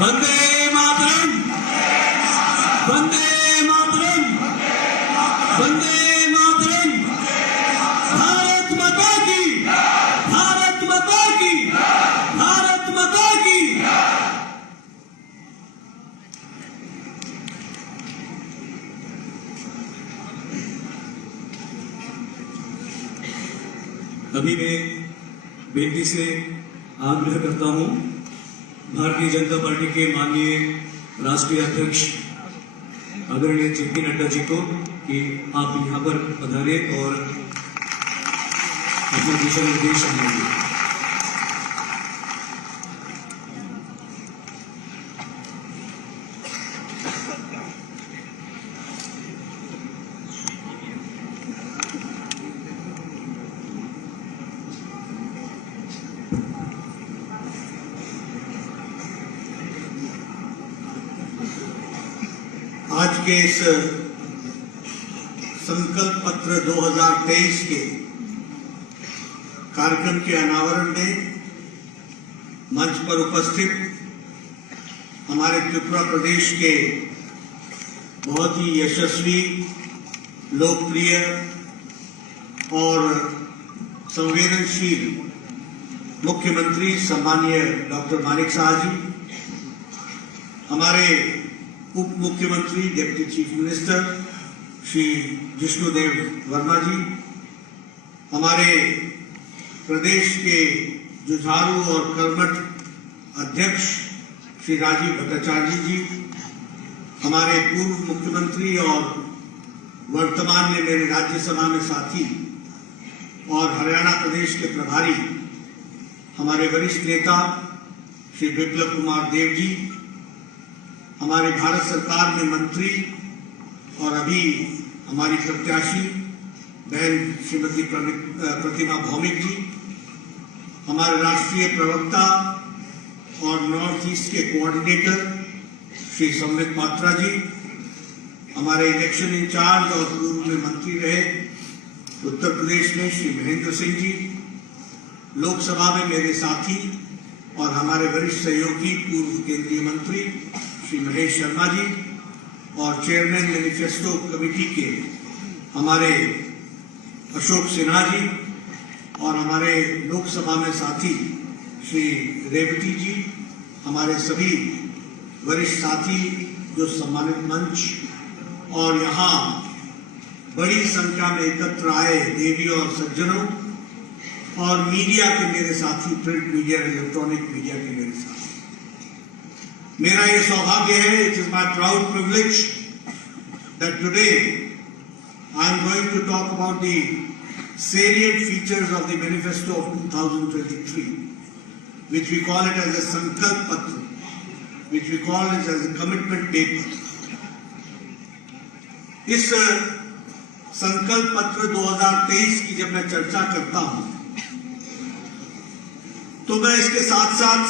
वंदे मातरम, वंदे मातरम, वंदे मातरम। भारत माता की, भारत माता की, भारत माता की। अभी मैं बेनती से आग्रह करता हूं भारतीय जनता पार्टी के माननीय राष्ट्रीय अध्यक्ष आदरणीय जेपी नड्डा जी को कि आप यहां पर पधारे और अपना दिशा निर्देश देंगे। आज के इस संकल्प पत्र 2023 के कार्यक्रम के अनावरण में मंच पर उपस्थित हमारे त्रिपुरा प्रदेश के बहुत ही यशस्वी, लोकप्रिय और संवेदनशील मुख्यमंत्री सम्माननीय डॉक्टर मानिक शाह जी, हमारे उप मुख्यमंत्री deputy chief minister Shri Jishnudev Varma ji, हमारे प्रदेश के जुझारू और कर्मठ अध्यक्ष श्री राजीव भट्टाचार्य जी, हमारे पूर्व मुख्यमंत्री और वर्तमान में मेरे राज्यसभा में साथी और हरियाणा प्रदेश के प्रभारी हमारे वरिष्ठ नेता श्री विप्लव कुमार देव जी, हमारे भारत सरकार में मंत्री और अभी हमारी प्रत्याशी बहन श्रीमती प्रतिमा भौमिक जी, हमारे राष्ट्रीय प्रवक्ता और नॉर्थ ईस्ट के कोऑर्डिनेटर श्री संबित पात्रा जी, हमारे इलेक्शन इंचार्ज और पूर्व में मंत्री रहे उत्तर प्रदेश में श्री महेंद्र सिंह जी, लोकसभा में मेरे साथी और हमारे वरिष्ठ सहयोगी पूर्व केंद्रीय मंत्री श्री महेश शर्मा जी और चेयरमैन मैनिफेस्टो कमेटी के हमारे अशोक सिन्हा जी और हमारे लोकसभा में साथी श्री रेवती जी, हमारे सभी वरिष्ठ साथी जो सम्मानित मंच और यहाँ बड़ी संख्या में एकत्र आए देवी और सज्जनों और मीडिया के मेरे साथी, प्रिंट मीडिया, इलेक्ट्रॉनिक मीडिया के मेरे साथी, मेरा ये सौभाग्य है, it is my proud privilege that today I am going to talk about the salient features of the manifesto of 2023, which we call it as a Sankalp Patra, which we call it as a commitment paper. इस संकल्प पत्र 2023 की जब मैं चर्चा करता हूं तो मैं इसके साथ साथ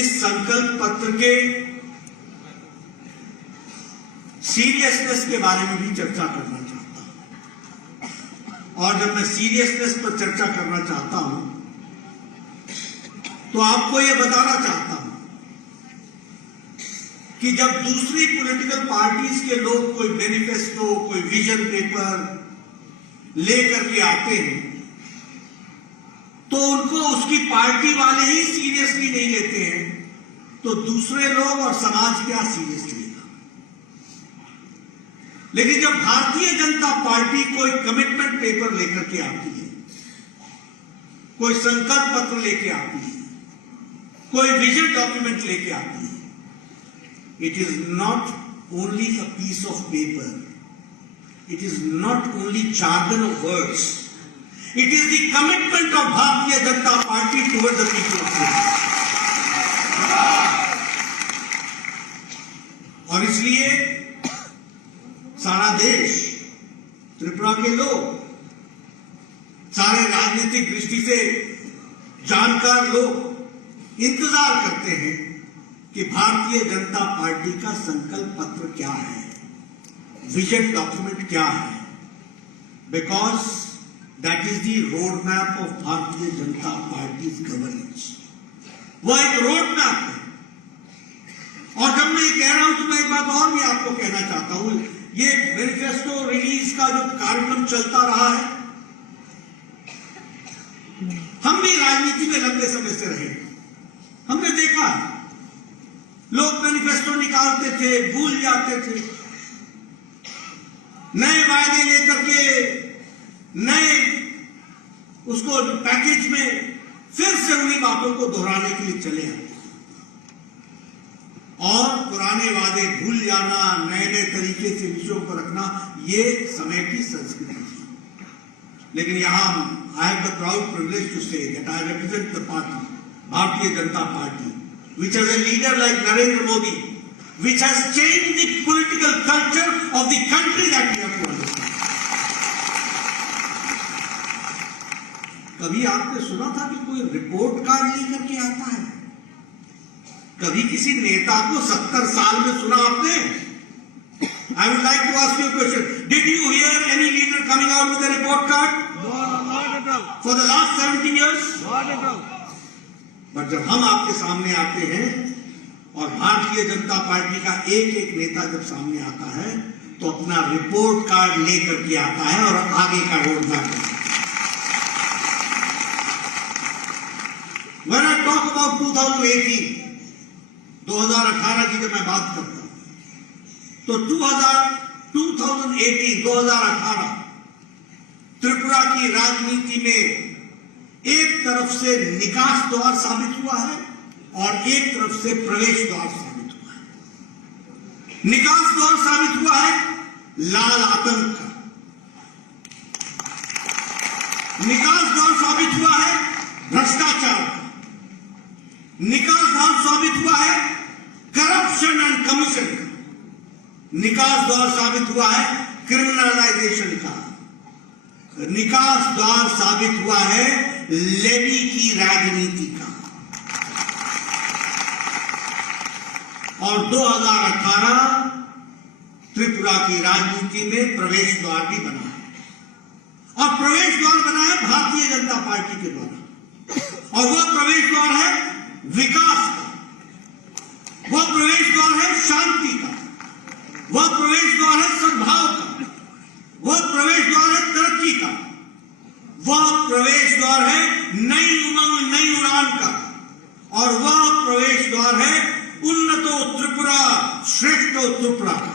इस संकल्प पत्र के सीरियसनेस के बारे में भी चर्चा करना चाहता हूं। और जब मैं सीरियसनेस पर चर्चा करना चाहता हूं तो आपको यह बताना चाहता हूं कि जब दूसरी पॉलिटिकल पार्टीज के लोग कोई मैनिफेस्टो, कोई विजन पेपर लेकर के आते हैं तो उनको उसकी पार्टी वाले ही सीरियसली नहीं लेते हैं, तो दूसरे लोग और समाज क्या सीरियसली लेगा। लेकिन जब भारतीय जनता पार्टी कोई कमिटमेंट पेपर लेकर के आती है, कोई संकल्प पत्र लेके आती है, कोई विजन डॉक्यूमेंट लेके आती है, it is not only a piece of paper, it is not only jargon of words, it is the commitment of Bharatiya Janata Party towards the people of India. और इसलिए सारा देश, त्रिपुरा के लोग, सारे राजनीतिक दृष्टि से जानकार लोग इंतजार करते हैं कि भारतीय जनता पार्टी का संकल्प पत्र क्या है, विजन डॉक्यूमेंट क्या है, because that is the road map of भारतीय जनता पार्टी गवर्नेंस। वह एक रोड मैप है और जब मैं ये कह रहा हूं तो मैं एक बात और भी आपको कहना चाहता हूं, ये मैनिफेस्टो रिलीज का जो कार्यक्रम चलता रहा है, हम भी राजनीति में लंबे समय से रहे, हमने देखा लोग मैनिफेस्टो निकालते थे, भूल जाते थे, नए वायदे लेकर के नए उसको पैकेज में फिर से उन्हीं बातों को दोहराने के लिए चले आते और पुराने वादे भूल जाना, नए नए तरीके से विषयों को रखना, ये समय की संस्कृति थी। लेकिन यहां I have the proud privilege to say that I represent the party, Bharatiya Janata party, which has a leader like Narendra Modi, which has changed the political culture of the country that we have to understand. कभी आपने सुना था कि कोई report card लेकर के आता है? कभी किसी नेता को 70 साल में सुना आपने? I would like to ask you a question. Did you hear any leader coming out with a report card? Not at all. For the last 70 years? Not at all. But जब हम आपके सामने आते हैं और भारतीय जनता पार्टी का एक एक नेता जब सामने आता है तो अपना रिपोर्ट कार्ड लेकर के आता है और आगे का रोड मैप है। When I talk about 2018, 2018 की जब मैं बात करता हूं तो 2018 त्रिपुरा की राजनीति में एक तरफ से निकास द्वार साबित हुआ है और एक तरफ से प्रवेश द्वार साबित हुआ है। निकास द्वार साबित हुआ है लाल आतंक का, निकास द्वार साबित हुआ है भ्रष्टाचार का, निकास द्वार साबित हुआ है करप्शन एंड कमीशन का, निकास द्वार साबित हुआ है क्रिमिनलाइजेशन का, निकास द्वार साबित हुआ है लेवी की राजनीति का। और 2018 त्रिपुरा की राजनीति में प्रवेश द्वार भी बना है और प्रवेश द्वार बना है भारतीय जनता पार्टी के द्वारा और वह प्रवेश द्वार है विकास का, वह प्रवेश द्वार है शांति का, वह प्रवेश द्वार है सद्भाव का, वह प्रवेश द्वार है तरक्की का, वह प्रवेश द्वार है नई उमंग नई उड़ान का और वह प्रवेश द्वार है उन्नतो त्रिपुरा श्रेष्ठो त्रिपुरा का।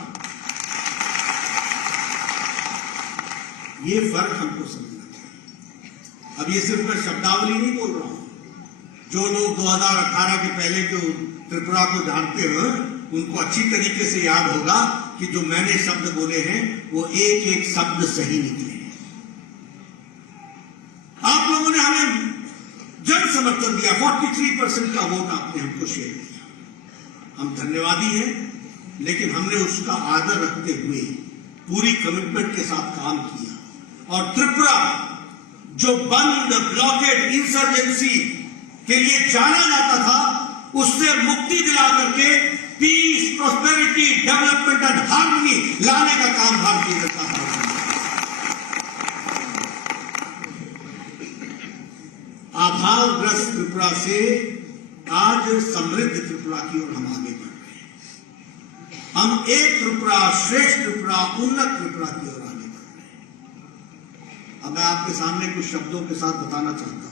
ये फर्क हमको समझना चाहिए। अब ये सिर्फ मैं शब्दावली नहीं बोल रहा हूं, जो लोग 2018 के पहले जो त्रिपुरा को जानते हो उनको अच्छी तरीके से याद होगा कि जो मैंने शब्द बोले हैं वो एक एक शब्द सही निकले। आप लोगों ने हमें जन समर्थन दिया, 43% का वोट आपने हमको शेयर किया, हम धन्यवादी हैं, लेकिन हमने उसका आदर रखते हुए पूरी कमिटमेंट के साथ काम किया और त्रिपुरा जो बंद ब्लॉकेड इंसर्जेंसी के लिए जाना जाता था उससे मुक्ति दिला करके peace, prosperity, development and harmony लाने का काम भारतीय जनता पार्टी ने। अभावग्रस्त त्रिपुरा से आज समृद्ध त्रिपुरा की ओर हम आगे बढ़ रहे हैं। हम एक त्रिपुरा, श्रेष्ठ त्रिपुरा, उन्नत त्रिपुरा की ओर आगे बढ़ रहे हैं। अब मैं आपके सामने कुछ शब्दों के साथ बताना चाहता हूं,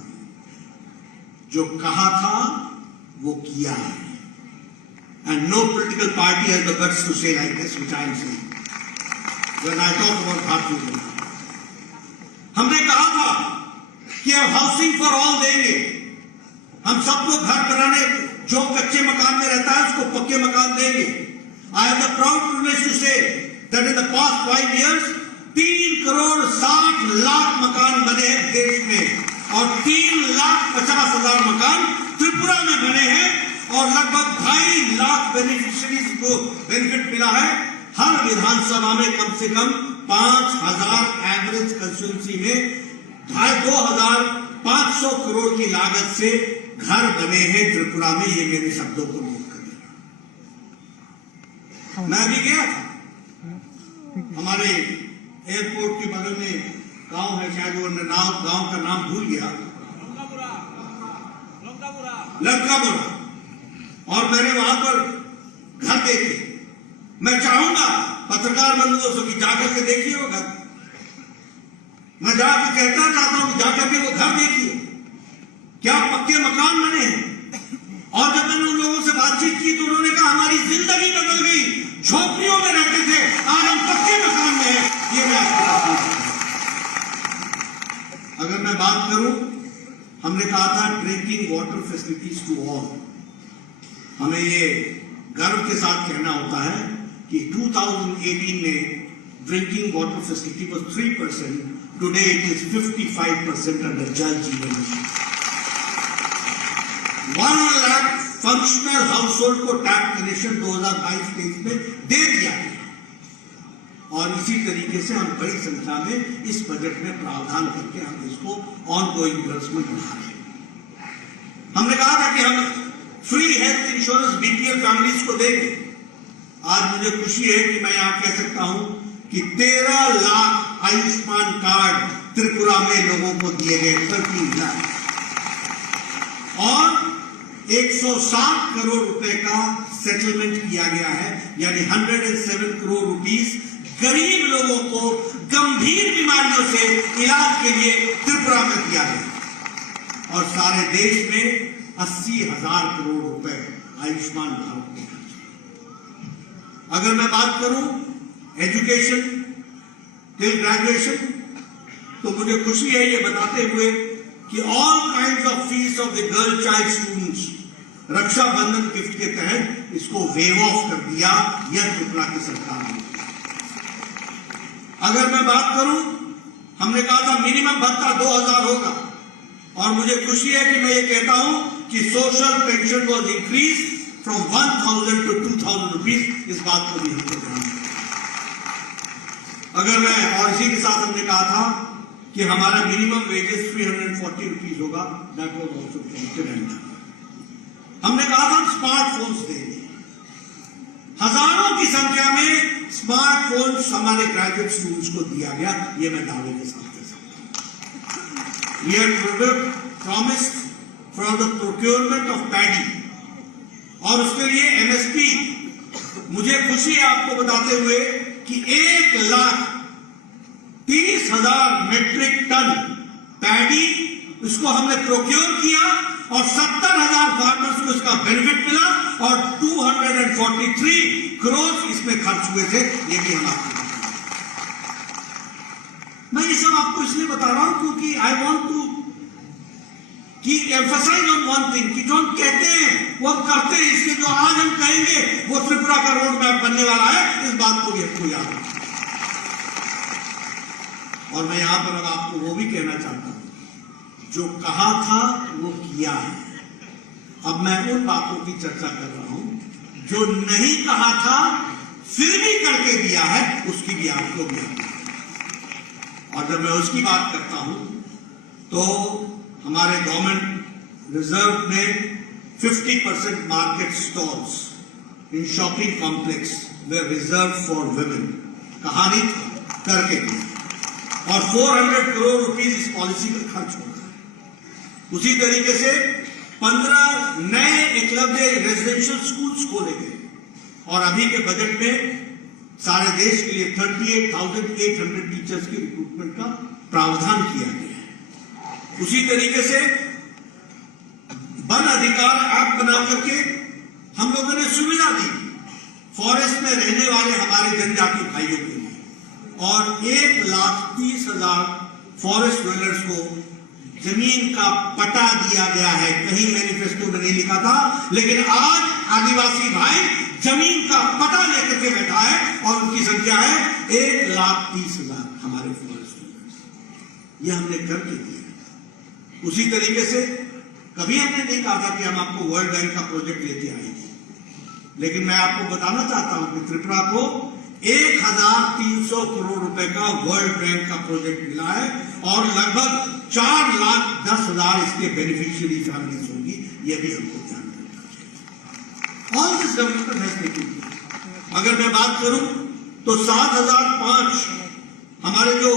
जो कहा था वो किया है। And no political party has the guts to say like this, which I am saying. When I talk about Bharatiya Janata Party, हमने कहा था कि अब हाउसिंग फॉर ऑल देंगे, हम सबको घर बनाने, जो कच्चे मकान में रहता है उसको पक्के मकान देंगे। I have the proud privilege to say that in the past 5 years 3,60,00,000 मकान बने हैं देश में और 3,50,000 मकान त्रिपुरा में बने हैं और लगभग 2.5 लाख बेनिफिशियरीज को बेनिफिट मिला है। हर विधानसभा में कम से कम 5,000 एवरेज कंस्टिट्यूंसी में 2,500 करोड़ की लागत से घर बने हैं त्रिपुरा में। ये मेरे शब्दों को नोट कर लेना। मैं भी गया था, हमारे एयरपोर्ट के बगल में गांव है, शायद वो गांव का नाम भूल गया, लंकापुरा, और मैंने वहां पर घर देखिए। मैं चाहूंगा पत्रकार बंधुओं से कि जाकर के देखिए वो घर। मैं जाकर कहना चाहता हूं कि जाकर के वो घर देखिए, क्या पक्के मकान बने हैं। और जब मैंने उन लोगों से बातचीत की तो उन्होंने कहा हमारी जिंदगी बदल गई, झोपड़ियों में रहते थे, आज हम पक्के मकान में हैं। ये मैं आपको बताऊं। अगर मैं बात करूं, हमने कहा था drinking water facilities to all. हमें ये गर्व के साथ कहना होता है कि 2018 में drinking water facility was 3%, today it is 55% under जल जीवन मिशन। 1 लाख फंक्शनल हाउसहोल्ड को टैप कनेक्शन 2022-23 में दे दिया गया और इसी तरीके से हम बड़ी संख्या में इस बजट में प्रावधान करके हम इसको ऑनगोइंग डेवलपमेंट बना रहे हैं। हमने कहा था कि हम free health insurance BPL families को देंगे। आज मुझे खुशी है कि मैं यहां कह सकता हूं कि 13 लाख आयुष्मान कार्ड त्रिपुरा में लोगों को दिए गए, 13 लाख, और 107 करोड़ रुपए का सेटलमेंट किया गया है, यानी 107 करोड़ रुपीस गरीब लोगों को गंभीर बीमारियों से इलाज के लिए त्रिपुरा में दिया गया। और सारे देश में 80,000 करोड़ रुपए आयुष्मान भारत में खर्च। अगर मैं बात करूं एजुकेशन टिल ग्रेजुएशन, तो मुझे खुशी है ये बताते हुए कि all kind of fees of the girl child students Rakshabandhan gift के तहत इसको वेव ऑफ कर दिया, यह त्रिपुरा की सरकार ने। अगर मैं बात करूं, हमने कहा था मिनिमम भत्ता 2,000 होगा और मुझे खुशी है कि मैं ये कहता हूं कि social pension was increase from 1,000 to 2,000 rupees. इस बात को भी हमको ध्यान रखना। अगर मैं, और इसी के साथ हमने कहा था कि हमारा मिनिमम वेजेस 340 रुपीज होगा, दैट वॉज ऑल्सो कमिटेड। हमने कहा था हम स्मार्टफोन्स देंगे, हजारों की संख्या में स्मार्टफोन्स हमारे ग्रेजुएट स्टूडेंट्स को दिया गया, ये मैं दावे के साथ कह सकता हूं। We have promised for the procurement of paddy, और उसके लिए एमएसपी, मुझे खुशी है आपको बताते हुए कि 1,30,000 मेट्रिक टन पैडी इसको हमने प्रोक्योर किया और 70,000 फार्मर्स को इसका बेनिफिट मिला और 243 करोड़ इसमें खर्च हुए थे। ये भी हम आपको बता रहे हैं। मैं ये सब आपको इसलिए बता रहा हूं क्योंकि आई वॉन्ट टू कि एम्फसाइज ऑन वन थिंग कि जो हम कहते हैं वो हम करते हैं। इसलिए जो आज हम कहेंगे वो त्रिपुरा का रोड मैप बनने वाला है, इस बात को भी हमको याद रखना। और मैं यहां पर अब आपको वो भी कहना चाहता हूं, जो कहा था वो किया है। अब मैं उन बातों की चर्चा कर रहा हूं जो नहीं कहा था फिर भी करके दिया है, उसकी भी आपको भी याद रखना। और जब मैं उसकी बात करता हूं तो हमारे गवर्नमेंट रिजर्व में 50% market stalls in shopping complex way reserve for women, कहानी था करके दिया, और 400 करोड़ रुपीस इस पॉलिसी पर खर्च होगा। उसी तरीके से 15 नए एकलव्य रेजिडेंशियल स्कूल्स खोले गए और अभी के बजट में सारे देश के लिए 38,800 टीचर्स की रिक्रूटमेंट का प्रावधान किया गया है। उसी तरीके से वन अधिकार ऐप बना करके हम लोगों ने सुविधा दी फॉरेस्ट में रहने वाले हमारे जनजाति भाइयों के लिए, और 1,30,000 फॉरेस्ट डवेलर्स को जमीन का पट्टा दिया गया है। कहीं मैनिफेस्टो में नहीं लिखा था, लेकिन आज आदिवासी भाई जमीन का पट्टा लेकर के बैठा है और उनकी संख्या है 1,30,000 हमारे फॉरेस्ट डवेलर्स। यह हमने करके दिया। उसी तरीके से कभी हमने नहीं कहा था कि हम आपको वर्ल्ड बैंक का प्रोजेक्ट लेके आएंगे, लेकिन मैं आपको बताना चाहता हूं कि त्रिपुरा को 1,300 करोड़ रुपए का वर्ल्ड बैंक का प्रोजेक्ट मिला है और लगभग 4,10,000 इसके बेनिफिशियरी फैमिलीज होंगी। यह भी हमको ध्यान रखना चाहिए। All this development has taken place. अगर मैं बात करूं तो 7,005 हमारे जो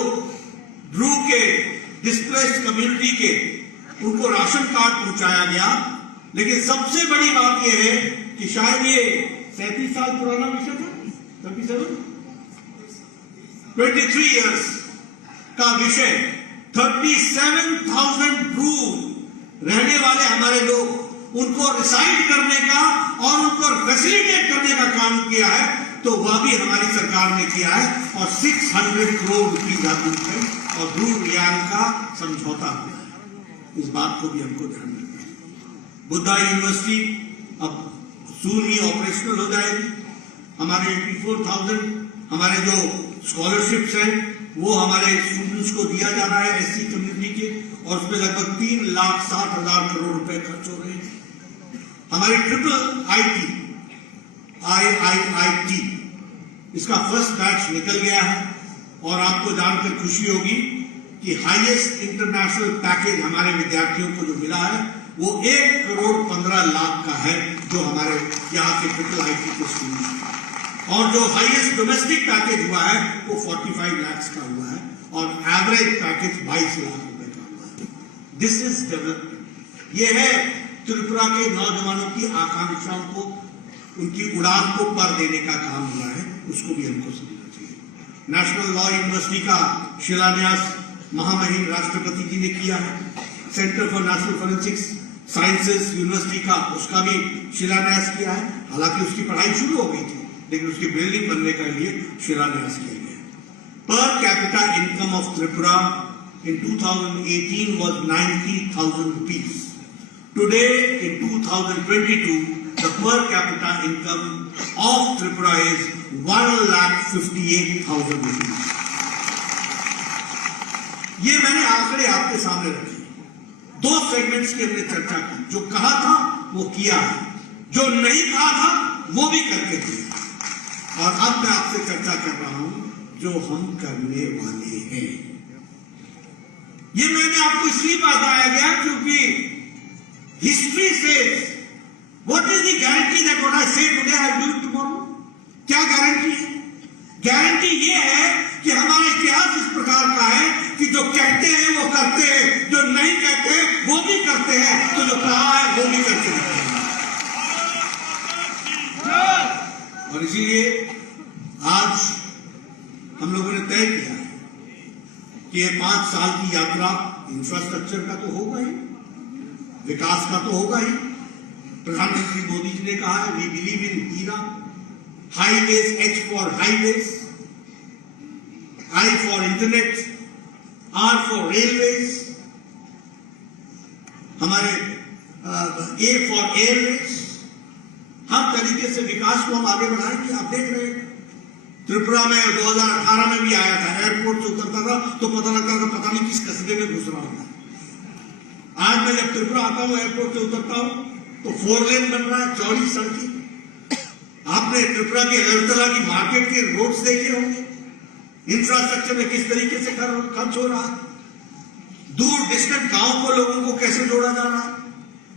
ध्रुव के डिस्प्लेस्ड कम्युनिटी के उनको राशन कार्ड पहुंचाया गया, लेकिन सबसे बड़ी बात यह है कि शायद ये 37 साल पुराना विषय था, 23 इयर्स का विषय। 37,000 ब्रू रहने वाले हमारे लोग, उनको रिसाइड करने का और उनको फैसिलिटेट करने का काम किया है, तो वह भी हमारी सरकार ने किया है। और 600 करोड़ रुपये जाती है और ब्रू रियांग का समझौता हुआ है। इस बात को भी हमको ध्यान रखना है। बुद्धा यूनिवर्सिटी अब सून ही ऑपरेशनल हो जाएगी। हमारे 84,000 हमारे जो स्कॉलरशिप्स हैं वो हमारे स्टूडेंट्स को दिया जा रहा है एससी कम्युनिटी के, और उसमें लगभग 3,60,000 करोड़ रुपए खर्च हो रहे हैं। हमारी ट्रिपल आईआईटी इसका फर्स्ट बैच निकल गया है, और आपको जानकर खुशी होगी कि हाईएस्ट इंटरनेशनल पैकेज हमारे विद्यार्थियों को जो मिला है वो 1,15,00,000 का है, जो हमारे यहाँ के ट्रिपल आईटी के स्टूडेंट्स हैं। और जो हाईएस्ट डोमेस्टिक पैकेज हुआ है वो 45 लाख का हुआ है, और एवरेज पैकेज 22 लाख रुपए का हुआ है। This is development. ये है त्रिपुरा के नौजवानों की आकांक्षाओं को, उनकी उड़ान को पर देने का काम हुआ है, उसको भी हमको समझना चाहिए। नेशनल लॉ यूनिवर्सिटी का शिलान्यास महामहिम राष्ट्रपति जी ने किया है। Centre for national forensics sciences university का, उसका भी शिलान्यास किया है। हालांकि उसकी पढ़ाई शुरू हो गई थी, लेकिन उसकी बिल्डिंग बनने के लिए शिलान्यास किया गया। Per capita income of Tripura in 2018 was 90,000 rupees. Today in 2022, the per capita income of Tripura is 1,58,000 rupees. ये मैंने आंकड़े आपके सामने रखे। 2 सेगमेंट्स की हमने चर्चा की। जो कहा था वो किया है, जो नहीं कहा था वो भी करके किया। और अब मैं आपसे चर्चा कर रहा हूं जो हम करने वाले हैं। ये मैंने आपको इसलिए बताया गया क्योंकि हिस्ट्री से what is the guarantee that what I say today I do it tomorrow? क्या गारंटी है? गारंटी ये है कि हमारा इतिहास इस प्रकार का है कि जो कहते हैं वो करते हैं, जो नहीं कहते वो भी करते हैं, तो जो कहा है वो भी करते रहते हैं। और इसीलिए आज हम लोगों ने तय किया है कि ये 5 साल की यात्रा इंफ्रास्ट्रक्चर का तो होगा ही, विकास का तो होगा ही। प्रधानमंत्री मोदी जी ने कहा है we believe in HIRA, highways, H for highways, I for internet, R for railways, हमारे ए फॉर एयरवेज। हर तरीके से विकास को हम आगे बढ़ाएंगे। आप देख रहे हैं त्रिपुरा में 2018 में भी आया था, एयरपोर्ट से उतरता था तो पता लगता था पता नहीं किस कस्बे में घुस रहा होता। आज मैं जब त्रिपुरा आता हूं, एयरपोर्ट से उतरता हूं तो 4 लेन बन रहा है, चौड़ी सड़कें। आपने त्रिपुरा की अगरतला की मार्केट के रोड्स देखे होंगे, इंफ्रास्ट्रक्चर में किस तरीके से खर्च हो रहा है, दूर डिस्टेंट गांव को, लोगों को कैसे जोड़ा जा रहा है।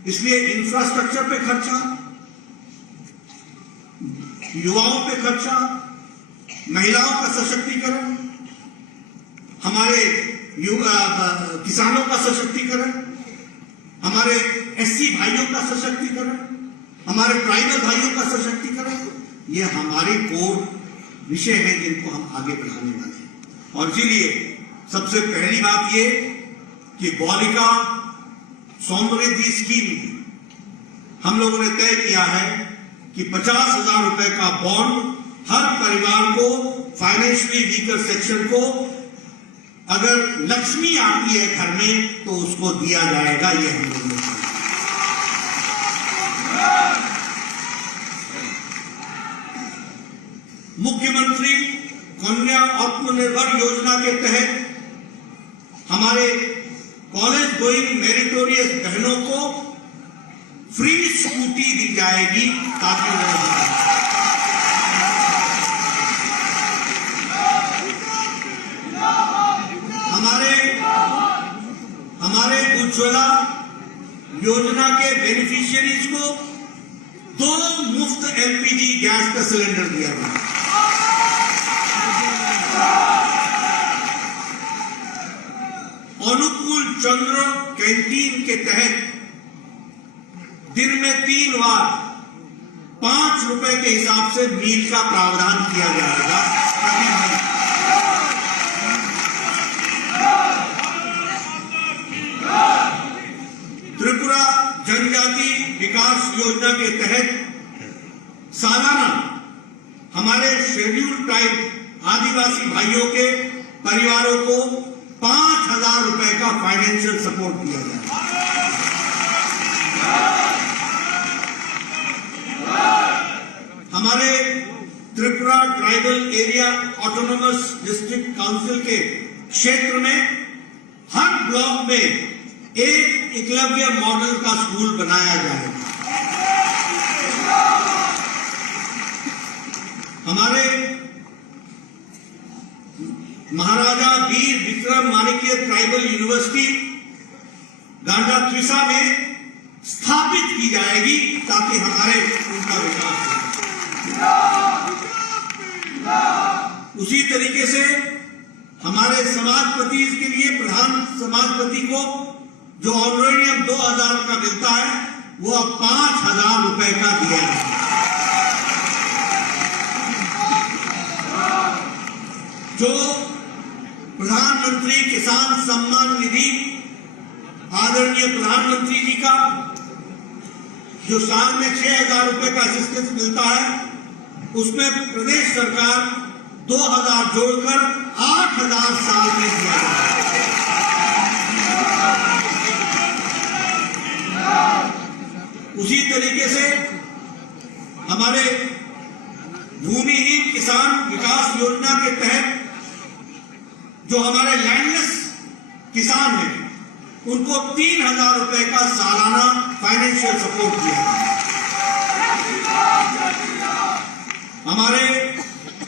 इसलिए इंफ्रास्ट्रक्चर पे खर्चा, युवाओं पे खर्चा, महिलाओं का सशक्तिकरण, हमारे किसानों का सशक्तिकरण, हमारे एससी भाइयों का सशक्तिकरण, हमारे ट्राइबल भाइयों का सशक्तिकरण, ये हमारे कोर विषय है जिनको हम आगे बढ़ाने वाले हैं। और इसीलिए सबसे पहली बात ये कि बालिका समृद्धि स्कीम हम लोगों ने तय किया है कि 50,000 रुपए का बॉन्ड हर परिवार को, फाइनेंशियली वीकर सेक्शन को, अगर लक्ष्मी आती है घर में तो उसको दिया जाएगा। ये हम लोगों ने मुख्यमंत्री कन्या आत्मनिर्भर योजना के तहत हमारे कॉलेज गोइंग मेरिटोरियस बहनों को फ्री स्कूटी दी जाएगी ताकि हमारे उज्ज्वला योजना के बेनिफिशियरीज को 2 मुफ्त एलपीजी गैस का सिलेंडर दिया गया। अनुकूल चंद्र कैंटीन के तहत दिन में 3 बार 5 रुपए के हिसाब से मील का प्रावधान किया जाएगा प्रति मील। त्रिपुरा जनजाति विकास योजना के तहत सालाना हमारे शेड्यूल्ड ट्राइब आदिवासी भाइयों के परिवारों को 5,000 रुपए का फाइनेंशियल सपोर्ट दिया जाएगा। हमारे Tripura tribal area autonomous district council के क्षेत्र में हर ब्लॉक में एक एकलव्य मॉडल का स्कूल बनाया जाएगा। हमारे महाराजा वीर विक्रम माणिक्य ट्राइबल यूनिवर्सिटी गांडा त्रिसा में स्थापित की जाएगी ताकि हमारे उनका विकास हो। उसी तरीके से हमारे समाजपति के लिए प्रधान समाजपति को जो ऑनरेरियम 2,000 का मिलता है वो अब 5,000 रुपए का दिया जाएगा। जो प्रधानमंत्री किसान सम्मान निधि आदरणीय प्रधानमंत्री जी का जो साल में 6,000 रुपए का असिस्टेंस मिलता है, उसमें प्रदेश सरकार 2,000 जोड़कर 8,000 साल में दिया है। उसी तरीके से हमारे भूमिहीन किसान विकास योजना के तहत जो हमारे लैंडलेस किसान हैं उनको 3,000 रुपए का सालाना फाइनेंशियल सपोर्ट दिया है। हमारे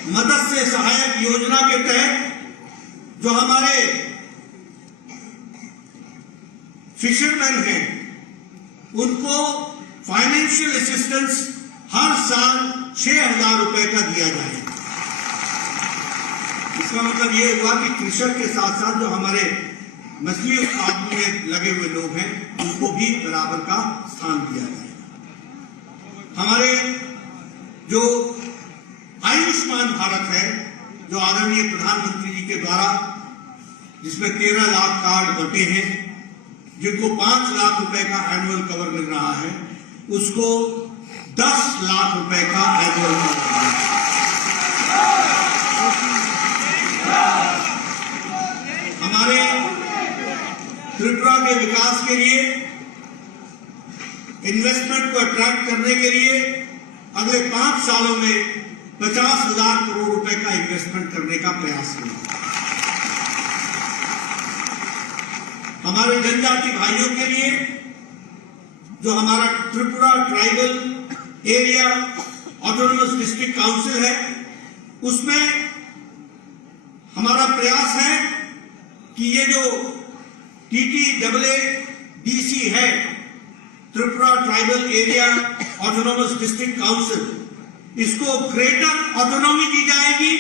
मत्स्य सहायक योजना के तहत जो हमारे फिशरमैन हैं उनको फाइनेंशियल असिस्टेंस हर साल 6,000 रुपए का दिया जाएगा। इसका मतलब ये हुआ कि कृषक के साथ साथ जो हमारे मछली उत्पादन में लगे हुए लोग हैं उनको भी बराबर का स्थान दिया जाएगा। हमारे जो आयुष्मान भारत है जो आदरणीय प्रधानमंत्री जी के द्वारा जिसमें 13 लाख कार्ड बंटे हैं जिनको 5 लाख रुपए का एनुअल कवर मिल रहा है उसको 10 लाख रुपए का एनुअल कवर। हमारे त्रिपुरा के विकास के लिए इन्वेस्टमेंट को अट्रैक्ट करने के लिए अगले 5 सालों में 50,000 करोड़ रुपए का इन्वेस्टमेंट करने का प्रयास किया। हमारे जनजाति भाइयों के लिए जो हमारा Tripura tribal area autonomous district council है उसमें हमारा प्रयास है कि ये जो TTAADC है Tripura tribal area autonomous district council इसको ग्रेटर ऑटोनॉमी दी जाएगी।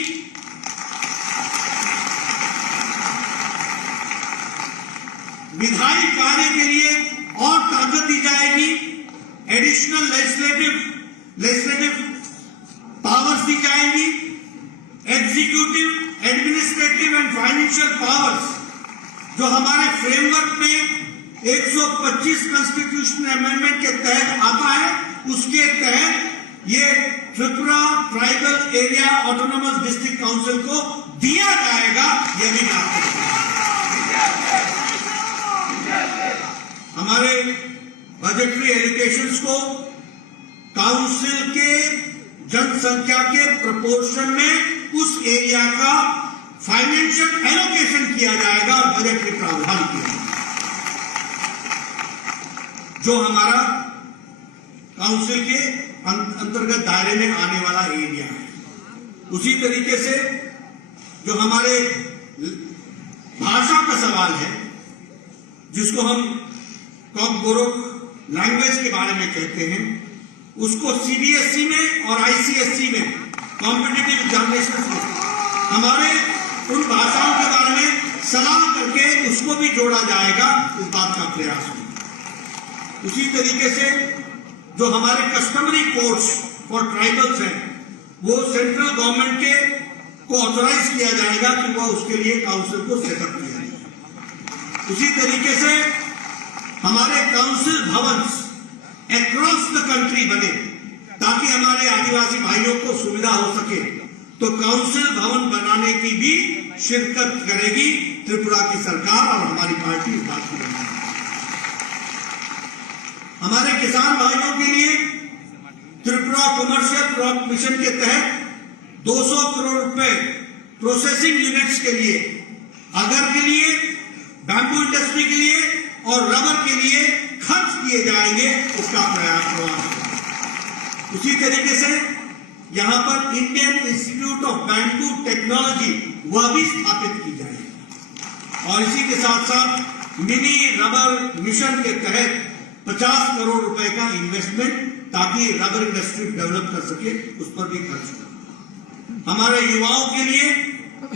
विधायी कार्य के लिए और ताकत दी जाएगी। एडिशनल लेजिस्लेटिव पावर्स दी जाएंगी। Executive administrative and financial powers जो हमारे फ्रेमवर्क में 125 कॉन्स्टिट्यूशन अमेंडमेंट के तहत आता है उसके तहत ये Tripura tribal area autonomous district council को दिया जाएगा। यदि हमारे बजटरी एलोकेशंस को काउंसिल के जनसंख्या के प्रोपोर्शन में उस एरिया का फाइनेंशियल एलोकेशन किया जाएगा और बजट में प्रावधान किया जाएगा। जो हमारा काउंसिल के अंतर्गत दायरे में आने वाला एरिया है। उसी तरीके से जो हमारे भाषा का सवाल है जिसको हम कॉकबोरोक लैंग्वेज के बारे में कहते हैं उसको CBSE में और ICSE में कॉम्पिटिटिव एग्जामिनेशन में हमारे उन भाषाओं के बारे में सलाह करके उसको भी जोड़ा जाएगा। इस बात का प्रयास होगा। उसी तरीके से जो हमारे कस्टमरी कोर्ट्स फॉर ट्राइबल्स है वो सेंट्रल गवर्नमेंट के को ऑथोराइज किया जाएगा कि वह उसके लिए काउंसिल को सेटअप किया जाए। उसी तरीके से हमारे council Bhavan's across the country बने ताकि हमारे आदिवासी भाइयों को सुविधा हो सके, तो काउंसिल भवन बनाने की भी शिरकत करेगी त्रिपुरा की सरकार और हमारी पार्टी इस बात को बनाएगी। हमारे किसान भाइयों के लिए त्रिपुरा कमर्शियल क्रॉप मिशन के तहत 200 करोड़ रुपए प्रोसेसिंग यूनिट्स के लिए, अगर के लिए, बैम्बू इंडस्ट्री के लिए और रबर के लिए खर्च किए जाएंगे, उसका प्रयास। उसी तरीके से यहां पर Indian institute of bamboo technology वह भी स्थापित की जाएगी और इसी के साथ साथ मिनी रबर मिशन के तहत 50 करोड़ रुपए का इन्वेस्टमेंट ताकि रबर इंडस्ट्री डेवलप कर सके, उस पर भी खर्च हो। हमारे युवाओं के लिए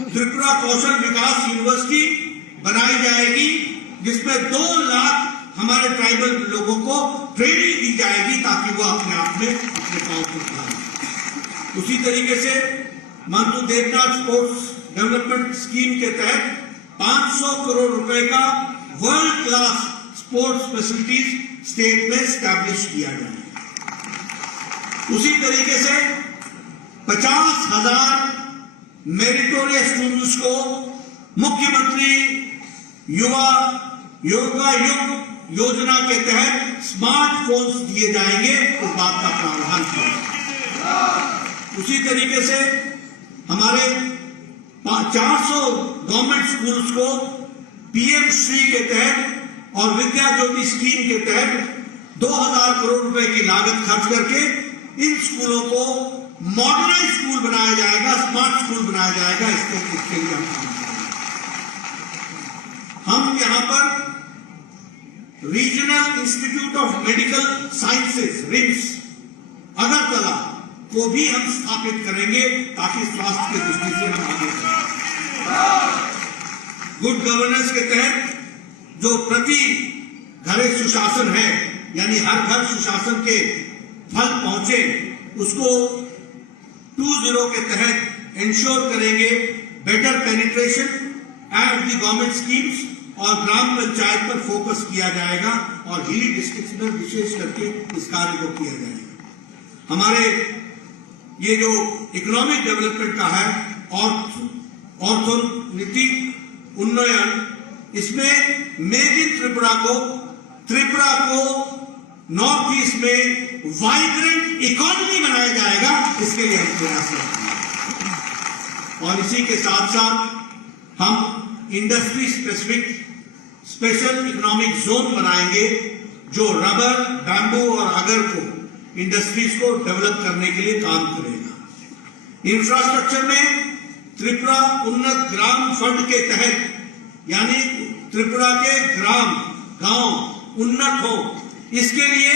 त्रिपुरा कौशल विकास यूनिवर्सिटी बनाई जाएगी जिसमें 2 लाख हमारे ट्राइबल लोगों को ट्रेनिंग दी जाएगी ताकि वह अपने आप में अपने पांव को उठाएं। उसी तरीके से मानतू देवनाथ स्पोर्ट्स डेवलपमेंट स्कीम के तहत 500 करोड़ रुपए का world class sports facilities state में स्टैब्लिश किया जाएगा। उसी तरीके से 50,000 मेरिटोरियस स्टूडेंट्स को मुख्यमंत्री युवा योगा युग योजना के तहत स्मार्टफोन्स दिए जाएंगे, उस बात का प्रावधान किया। उसी तरीके से हमारे 400 गवर्नमेंट स्कूल्स को पीएम श्री के तहत और विद्या ज्योति स्कीम के तहत 2000 करोड़ रुपए की लागत खर्च करके इन स्कूलों को मॉडर्नाइज स्कूल बनाया जाएगा, स्मार्ट स्कूल बनाया जाएगा। इसके लिए हम यहां पर regional institute of medical sciences RIMS Agartala को भी हम स्थापित करेंगे ताकि स्वास्थ्य की दृष्टि से हम आगे बढ़ें। गुड गवर्नेंस के तहत जो प्रति घरे सुशासन है, यानी हर घर सुशासन के फल पहुंचे, उसको 2.0 के तहत इंश्योर करेंगे। Better penetration at the government schemes और ग्राम पंचायत पर फोकस किया जाएगा और हिली डिस्ट्रिक्ट में विशेष करके इस कार्य को किया जाएगा। हमारे ये जो इकोनॉमिक डेवलपमेंट का है ऑर्थोनीतिक उन्नयन, इसमें मेक इन त्रिपुरा को नॉर्थ ईस्ट में वाइब्रेंट इकोनॉमी बनाया जाएगा, इसके लिए हम प्रयास करेंगे। और इसी के साथ साथ हम industry specific special economic zone बनाएंगे जो रबर, बैम्बू और अगर को इंडस्ट्रीज को डेवलप करने के लिए काम करेगा। इंफ्रास्ट्रक्चर में त्रिपुरा उन्नत ग्राम फंड के तहत, यानी त्रिपुरा के ग्राम गांव उन्नत हो, इसके लिए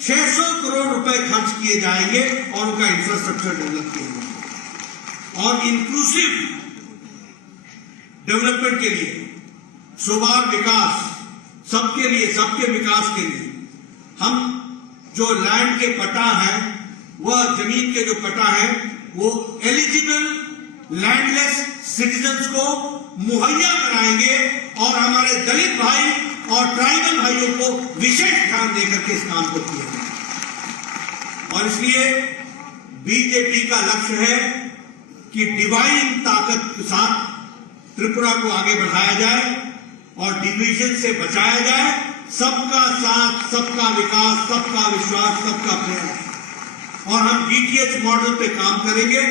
600 करोड़ रुपए खर्च किए जाएंगे और उनका इंफ्रास्ट्रक्चर डेवलप किया जाएगा। और इंक्लूसिव डेवलपमेंट के लिए सुबार विकास, सबके लिए, सबके विकास के लिए हम जो लैंड के पट्टा है, वह जमीन के जो पट्टा है, वो एलिजिबल लैंडलेस सिटीजन्स को मुहैया कराएंगे और हमारे दलित भाई और ट्राइबल भाइयों को विशेष ध्यान देकर के इस काम को किया जाए। और इसलिए बीजेपी का लक्ष्य है कि डिवाइन ताकत के साथ त्रिपुरा को आगे बढ़ाया जाए और डिवीजन से बचाया जाए। सबका साथ, सबका विकास, सबका विश्वास, सबका प्रयास। और हम डीटीएच मॉडल पे काम करेंगे,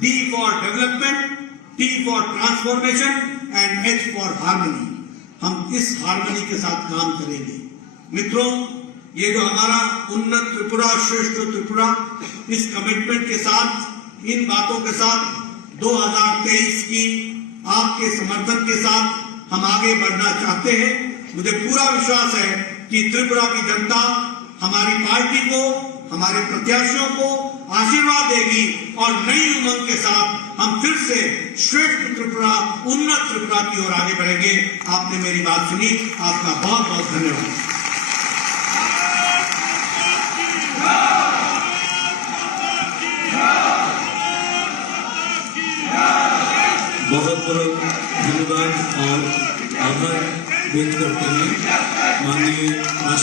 D for development, T for transformation and H for harmony. हम इस हार्मनी के साथ काम करेंगे। मित्रों, ये जो हमारा उन्नत त्रिपुरा, श्रेष्ठ त्रिपुरा, इस कमिटमेंट के साथ, इन बातों के साथ 2023 की आपके समर्थन के साथ हम आगे बढ़ना चाहते हैं। मुझे पूरा विश्वास है कि त्रिपुरा की जनता हमारी पार्टी को, हमारे प्रत्याशियों को आशीर्वाद देगी और नई उमंग के साथ हम फिर से श्रेष्ठ त्रिपुरा, उन्नत त्रिपुरा की ओर आगे बढ़ेंगे। आपने मेरी बात सुनी, आपका बहुत बहुत धन्यवाद। हृदयपूर्वक धन्यवाद और आभार व्यक्त करते हैं माननीय